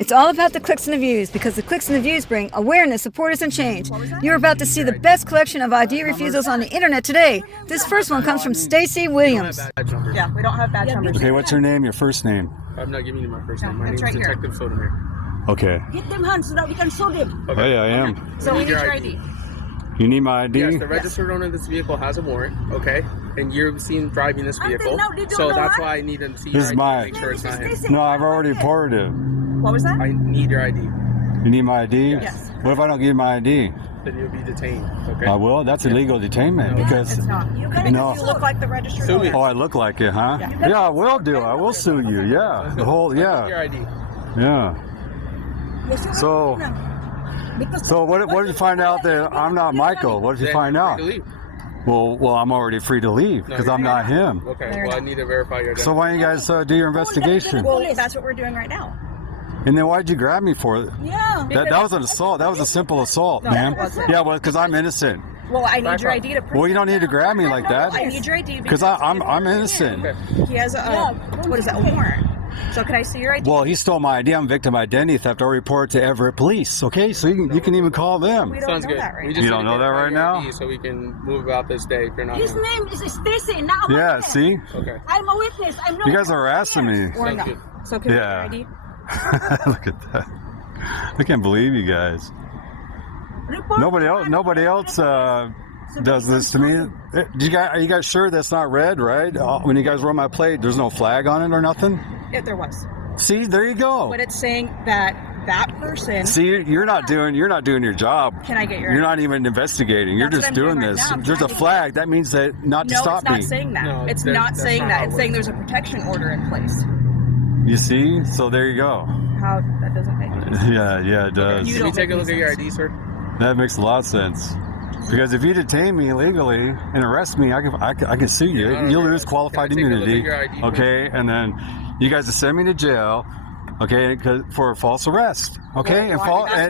It's all about the clicks and the views, because the clicks and the views bring awareness, supporters, and change. You're about to see the best collection of ID refusals on the internet today. This first one comes from STACY Williams. Yeah, we don't have badge numbers. Okay, what's your name, your first name? I'm not giving you my first name. My it's name is right here. Detective Sotomayor. Okay. Get them hands so that we can show them. Okay. Oh, yeah, I am. So we need your ID. You need my ID? Yes, the registered owner of this vehicle has a warrant, okay? And you're seen driving this vehicle. So that's why I need to see your This is ID mine. to make sure it's not him. No, I've already reported it. What was that? I need your ID. You need my ID? Yes. What if I don't give you my ID? Then you'll be detained, okay? I will? That's illegal detainment because... It's not. You gotta No. you look like the registered Sue me. owner. Oh, I look like it, huh? Yeah. Yeah, I will do. I will sue you, yeah. The whole, I need your yeah. ID. Yeah. Yes, So, because so what did you find out that I'm not Michael? What did you Then find you're out? free to leave. Well, I'm already free to leave because I'm not him. Okay, They're well, I not. need to verify your identity. So why don't you guys do your investigation? Well, that's what we're doing right now. And then why'd you grab me for it? Yeah. That was an assault. That was a simple assault, No, man. it wasn't. Yeah, well, because I'm innocent. Well, I need your ID to prove. Well, you don't need to grab me like I that need your ID because I'm innocent. Okay. he has a what is that, a warrant? So can I see your ID? Well, he stole my ID. I'm victim identity theft. I'll report to Everett Police. Okay, so you can even call them. We don't Sounds know good. that right We now. just You don't need to know that verify right your now? ID so we can move about this day if you're not His him. name is Stacy. Now I'm a Yeah, witness. see? Okay. I'm a witness. I'm not. You guys are harassing me. Or Sounds no. good. So can Yeah. we get your ID? Look at that. I can't believe you guys. Report Nobody else does this to me. Are you guys sure that's not red, right? When you guys run my plate, there's no flag on it or nothing? If there was. See, there you go. But it's saying that that person. See, you're not doing your job. Can I get your You're ID? not even investigating. You're That's just what I'm doing doing right this. now. I'm There's a trying to flag. That means that not to No, stop it's not me. saying that. No, it's that's not saying not that. how it It's saying works. there's a protection order in place. You see? So there you go. How that doesn't make any sense. Yeah, it does. You Can we don't take a make look at any your sense. ID, sir? That makes a lot of sense. Because if you detain me illegally and arrest me, I can sue you. Yeah, You'll okay. lose qualified Can I take a look immunity. at your ID, Okay, and then you guys will send me to jail. Okay, for false arrest. Okay, and,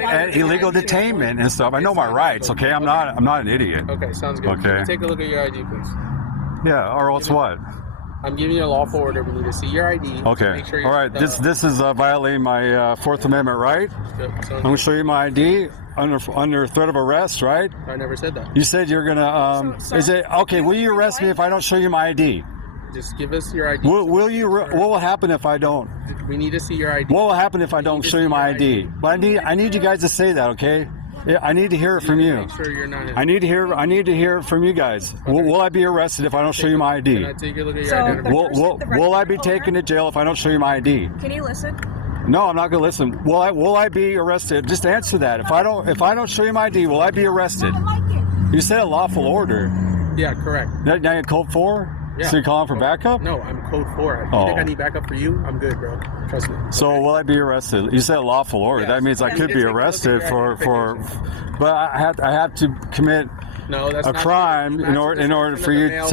and illegal detainment and stuff. I know my rights. Okay, I'm not an idiot. Okay, sounds good. Okay. Can we take a look at your ID, please? Yeah, or else what? I'm giving you a lawful order. We need to see your ID. Okay. Make sure All right. This is violating my Fourth Amendment right. I'm gonna show you my ID under threat of arrest, right? I never said that. You said you're gonna. Is it okay? Will you arrest me if I don't show you my ID? Just give us your ID. Will you? What will happen if I don't? We need to see your ID. What will happen if I don't show you my ID? But I need you guys to say that, okay? Yeah, I need to hear it from you. Make sure you're not him. I need to hear it from you guys. Will I be arrested if I don't show you my Can I ID? take a look at your So, identity? Will I be taken to jail if I don't show you my ID? Can you listen? No, I'm not gonna listen. Will I be arrested? Just answer that. If I don't show you my ID, will I be arrested? I like it. You said a lawful order. Yeah, correct. Now you're code 4? Yeah. So you're calling for backup? No, I'm code 4. If you Oh. think I need backup for you, I'm good, bro. Trust me. So will I be arrested? You said lawful order. Yes. That means I Yeah, could you be can take a look at arrested your for identification. but I have to commit No, that's a not crime true. in order for you You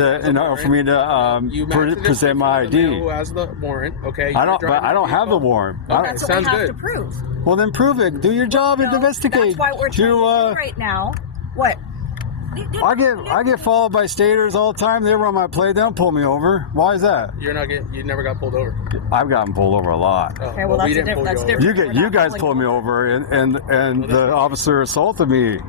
to present my ID. Who has the warrant? Okay. I you're don't driving have the vehicle. warrant. Okay, That's what sounds we have good. to prove. Well, then prove it. Do your job and No, investigate. That's why we're trying to do right now. What? I get followed by staters all the time. They run my plate. They don't pull me over. Why is that? You never got pulled over. I've gotten pulled over a lot. Oh, Okay, well, we that's didn't pull that's you over. different. You guys pulled me over, and the officer assaulted me.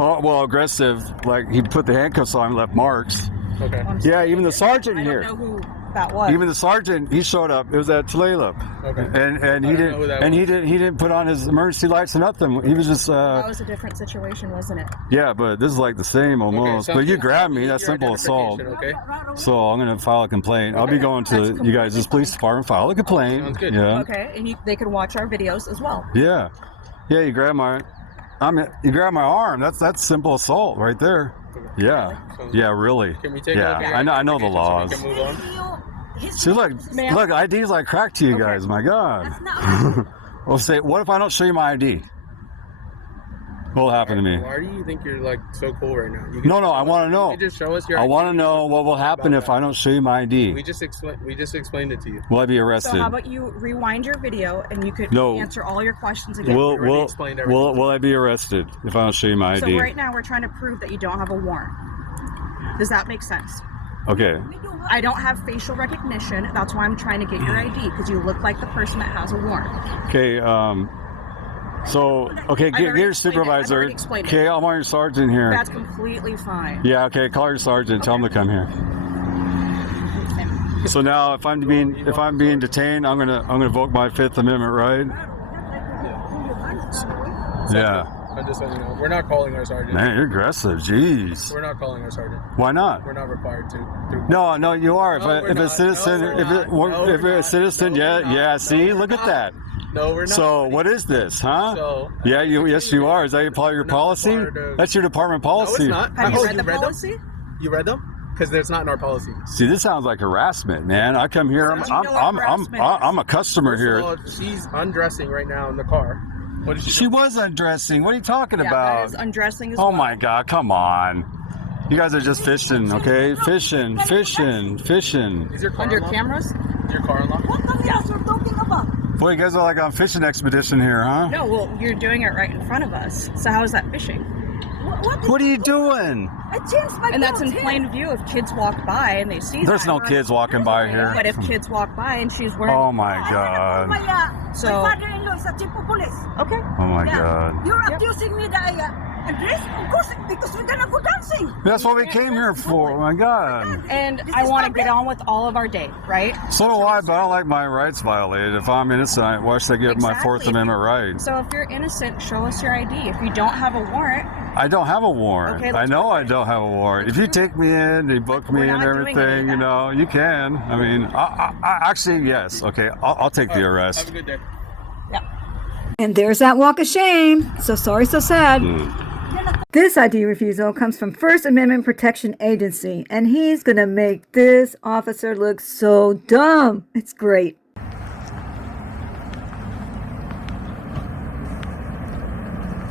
Oh, well, aggressive. Like he put the handcuffs on, and left marks. Okay. Yeah, even the sergeant I here. don't know who that was. Even the sergeant, he showed up. It was at Tulalip. Okay. And I don't know who that was. he didn't put on his emergency lights or nothing. He was just that was a different situation, wasn't it? yeah, but this is like the same almost. sounds But you good. grabbed me. Your That's simple assault. identification, Okay. So I'm gonna file a complaint. I'll be going to you guys' police department, file a complaint. Sounds good. Yeah. Okay, and they can watch our videos as well. Yeah. Yeah, you grab my arm. That's simple assault right there. Yeah. Yeah, really. Can we take a Yeah. look at I know the identification laws. so we can move on? See, look, ID's like crack to you guys. My God. That's not. Well, say, what if I don't show you my ID? What'll happen to me? Why do you think you're like so cool right now? You No, I want to know. You just show us your I ID. want to know what will happen if I don't show you my ID. We just explained it to you. Will I be So arrested? how about you rewind your video and you could No. answer all your questions again? Will explained everything. will I be arrested if I don't show you my So ID? right now we're trying to prove that you don't have a warrant. Does that make sense? Okay. I don't have facial recognition. That's why I'm trying to get your ID, because you look like the person that has a warrant. Okay. So, okay, get your supervisor. Okay, I want your sergeant here. That's completely fine. Yeah, okay, call your sergeant. Tell him to come here. So now, if I'm being detained, I'm gonna invoke my Fifth Amendment right. Yeah. I'm just letting you know. We're not calling our sergeant. Man, you're aggressive. Jeez. We're not calling our sergeant. Why not? We're not required to. No, you are. If a citizen, if a citizen, yeah. See, look at that. No, we're not. So what is this, huh? So, yeah, yes, you are. Is that your policy? That's your department policy. No, it's not. Have you read the policy? You read them? Because it's not in our policy. See, this sounds like harassment, man. I come here. I'm a customer here. Well, she's undressing right now in the car. What is she was undressing. What are you talking about? That is undressing as oh well. my God! Come on. You guys are just fishing, okay? Fishing. Is your car Under unlocked? cameras? Is your car unlocked? What the hell you're talking about? Boy, you guys are like on a fishing expedition here, huh? No, well, you're doing it right in front of us. So how is that fishing? What are you doing? I changed my And that's in clothes plain view if kids walk by and they see There's that. no kids walking by here. But if kids walk by and she's wearing... Oh my God. My So- father-in-law is a chief of police. Okay. Oh my Yeah. God. You're accusing me that I dress? Of course, because we're gonna go dancing. That's what we came here for. Oh my God. And This I is want to not get bad. on with all of our day, right? So do I, but I don't like my rights violated. If I'm innocent, why should I get my Fourth Exactly. Amendment right? So if you're innocent, show us your ID. If you don't have a warrant, I don't have a warrant. Okay, I let's know go. I don't have a warrant. If you take me in, they book me We're and not doing any of everything, you that. know, you can. I mean, I actually, yes. Okay, I'll take the Have arrest. a good day. And there's that walk of shame. So sorry, so sad. This ID refusal comes from First Amendment Protection Agency, and he's going to make this officer look so dumb. It's great.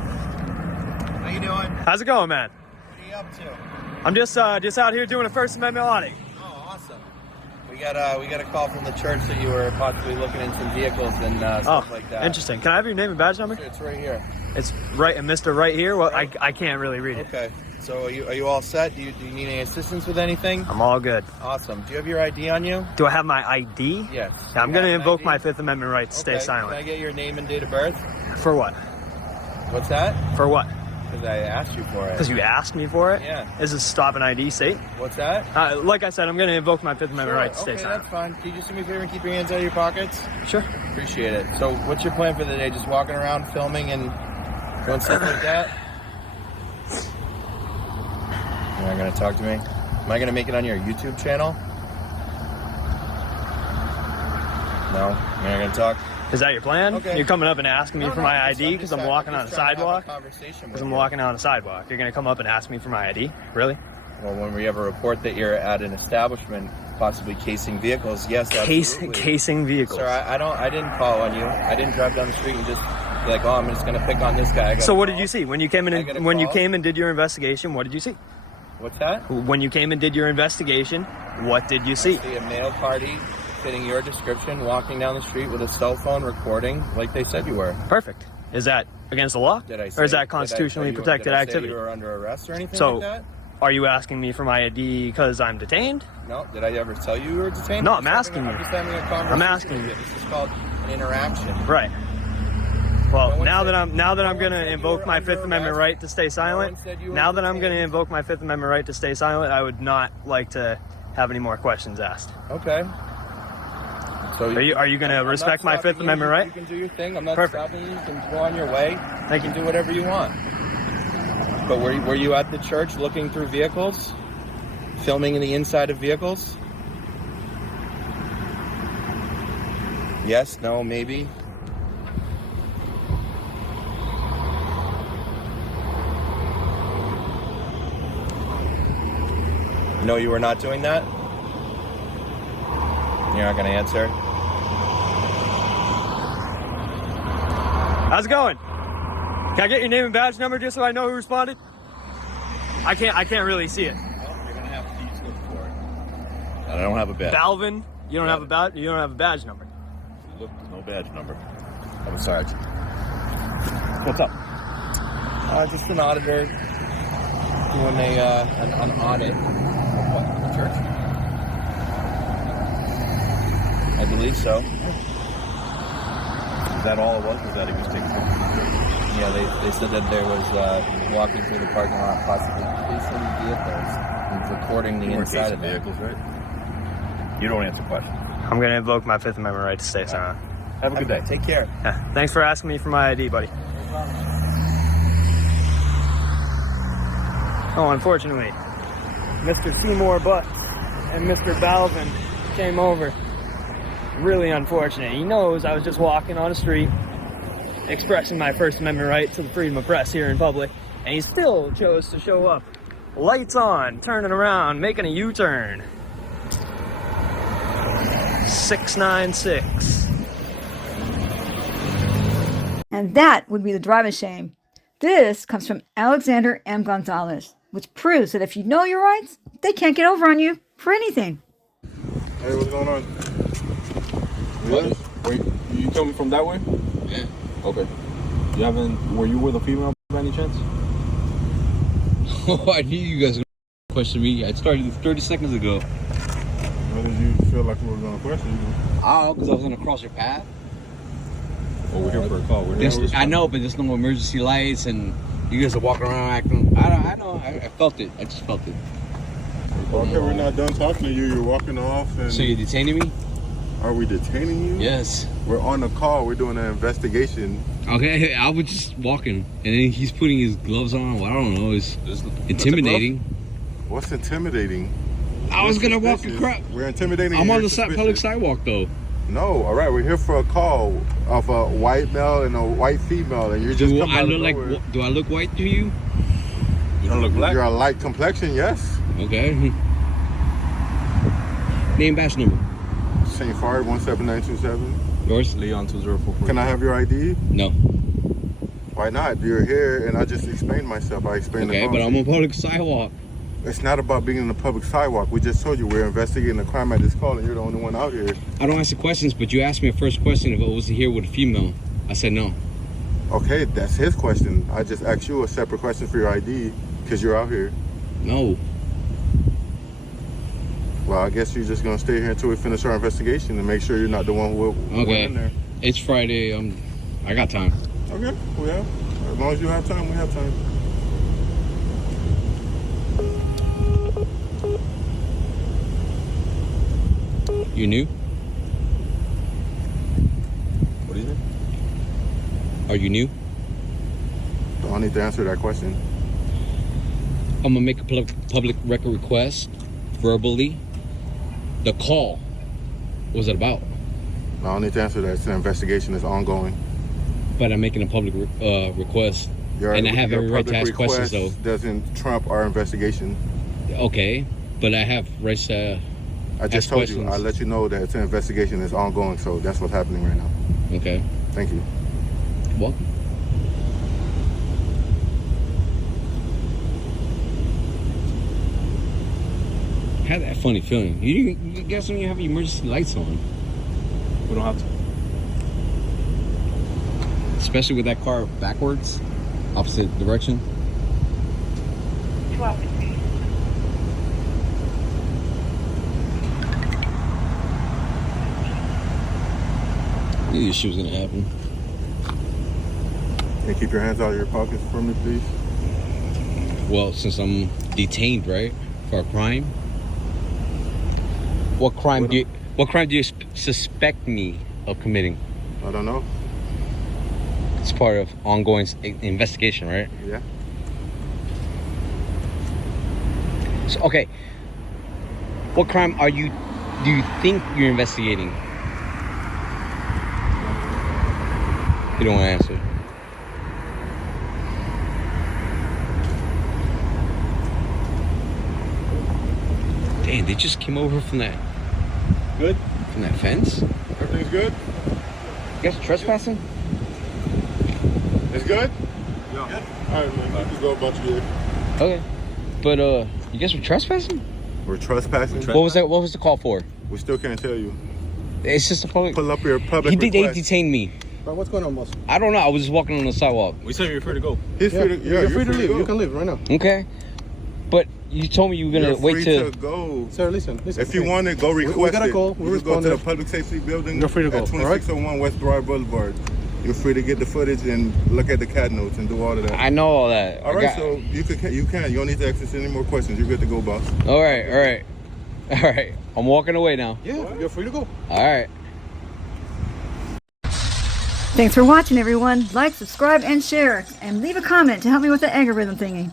How you doing? How's it going, man? What are you up to? I'm just out here doing a First Amendment audit. Oh, awesome. We got a call from the church that you were possibly looking in some vehicles and stuff like that. Interesting. Can I have your name and badge number? It's right here. It's right, and Mr. Right here. Well, I can't really read it. Okay. So are you all set? Do you need any assistance with anything? I'm all good. Awesome. Do you have your ID on you? Do I have my ID? Yes. Yeah, I'm You gonna have an invoke ID? my Fifth Amendment right to stay Okay. Can I silent. get your name and date of birth? For what? What's that? For what? Because I asked you for it. Because you asked me for it? Yeah. Is this stop an ID state? What's that? Like I said, I'm gonna invoke my Fifth Amendment right to stay Okay, silent. that's fine. Can you just do me a favor and keep your hands out of your pockets? Sure. Appreciate it. So what's your plan for the day? Just walking around filming and doing stuff like that? You're not gonna talk to me? Am I gonna make it on your YouTube channel? No? You're not gonna talk? Is that your plan? Okay. You're coming up and asking me No, for no, my I'm just- ID I'm because just- I'm walking on a just trying to have sidewalk? conversation with Because I'm you. walking on a sidewalk. You're gonna come up and ask me for my ID? Really? Well, when we have a report that you're at an establishment, possibly casing vehicles, yes, absolutely. Casing vehicles. Sir, I didn't call on you. I didn't drive down the street and just be like, oh, I'm just gonna pick on this guy. I got So a what did call. you see when you came in? I got a When you call. came and did your investigation, what did you see? What's that? When you came and did your investigation, what did you see? See a male party fitting your description, walking down the street with a cell phone recording like they said you were. Perfect. Is that against the law? Did I say, or is did that I constitutionally tell you- protected did I say activity? you were under arrest or anything So- like that? Are you asking me for my ID because I'm detained? No. Did I ever tell you were detained? No, I'm asking you. I'm just having a conversation. I'm asking you. This is called an interaction. Right. Well, No one now said- that I'm no going one to said you invoke were my under Fifth Amendment arrest. right to stay silent, one said you were now that I'm going to detained. invoke my Fifth Amendment right to stay silent, I would not like to have any more questions asked. Okay. So Are you going to I'm not respect my stopping Fifth you. Amendment right? You can do your thing. I'm not Perfect. stopping you. You can go on your way. Thank You you. can do whatever you want. But were you at the church looking through vehicles? Filming in the inside of vehicles? Yes, no, maybe. No, you were not doing that? You're not going to answer? How's it going? Can I get your name and badge number just so I know who responded? I can't really see it. Well, you're going to have to look for it. I don't have a badge. Balvin, you don't have a badge number. Look, no badge number. I'm a sergeant. What's up? Just an auditor doing an audit. What? The church? I believe so. Is that all it was? Was that he was taking pictures? Yeah, they said that there was walking through the parking lot, possibly casing vehicles and recording the inside of them. Vehicles, right? You don't answer questions. I'm going to invoke my Fifth Amendment right to stay silent. Have a good day. Take care. Yeah. Thanks for asking me for my ID, buddy. Oh, unfortunately, Mr. Seymour Butt and Mr. Balvin came over. Really unfortunate. He knows I was just walking on the street, expressing my First Amendment right to the freedom of press here in public, and he still chose to show up. Lights on, turning around, making a U-turn. 696. And that would be the driving shame. This comes from Alexander M. Gonzalez, which proves that if you know your rights, they can't get over on you for anything. Hey, what's going on? Yeah? Wait, you coming from that way? Yeah. Okay. Were you with a female by any chance? Oh, I knew you guys were going to question me. I started 30 seconds ago. Why did you feel like we were going to question you? Oh, because I was going to cross your path. Oh, we're here for a call. I know, but there's no emergency lights, and you guys are walking around acting. I know. I felt it. I just felt it. Okay, we're not done talking to you. You're walking off. And So you're detaining me? Are we detaining you? Yes. We're on a call. We're doing an investigation. Okay, I was just walking, and then he's putting his gloves on. Well, I don't know. It's intimidating. What's intimidating? I was going to walk across. We're intimidating. I'm on the public sidewalk, though. No, all right. We're here for a call of a white male and a white female, and you're just coming out of nowhere. Do I look white to you? You don't look black? You're a light complexion, yes. Okay. Name, badge number. St. Fard 17927. Yours? Leon 204. Can I have your ID? No. Why not? You're here, and I just explained myself. I explained the Okay, but I'm on public sidewalk. It's not about being in the public sidewalk. We just told you we're investigating a crime at this call, and you're the only one out here. I don't answer questions, but you asked me a first question if I was here with a female. I said no. Okay, that's his question. I just asked you a separate question for your ID because you're out here. No. Well, I guess you're just gonna stay here until we finish our investigation and make sure you're not the one who went in there. It's Friday. I got time. Okay, we have. As long as you have time, we have time. You new? What is it? Are you new? Don't need to answer that question. I'm gonna make a public record request verbally. The call. What was it about? I don't need to answer that. It's an investigation. It's ongoing. But I'm making a public request, and I have every right to ask questions, though. Doesn't trump our investigation. Okay, but I have rights to I just told you. I let you know that it's an investigation. It's ongoing, so that's what's happening right now. Okay. Thank you. Welcome. I had that funny feeling. You guys don't even have emergency lights on. We don't have to. Especially with that car backwards, opposite direction. 12. I knew this shit was gonna happen. Can you keep your hands out of your pockets for me, please? Well, since I'm detained, right, for a crime. What crime do you suspect me of committing? I don't know. It's part of ongoing investigation, right? Yeah. So, okay. What crime do you think you're investigating? You don't want to answer. Damn, they just came over from that. Good? From that fence? Everything's good? You guys trespassing? It's good? Yeah. All right, man. You can go about your day. Okay. But, you guys were trespassing? We're trespassing? What was that? What was the call for? We still can't tell you. It's just a public... Pull up your public They request. detained me. Bro, what's going on, boss? I don't know. I was just walking on the sidewalk. We said you're free to go. He's free to, you're free to leave. You can leave right now. Okay. But you told me you were gonna You're wait free till. to go. Sir, listen. If you want to go request we gotta it, go. you We're can go to the responding. public safety building You're free to go, at all right? 2601 West Broad Boulevard. You're free to get the footage and look at the CAD notes and do all of that. I know all that. All right, so you can. You don't need to ask us any more questions. You're good to go, boss. All right. I'm walking away now. Yeah, you're free to go. All right. Thanks for watching, everyone. Like, subscribe, and share. And leave a comment to help me with the algorithm thingy.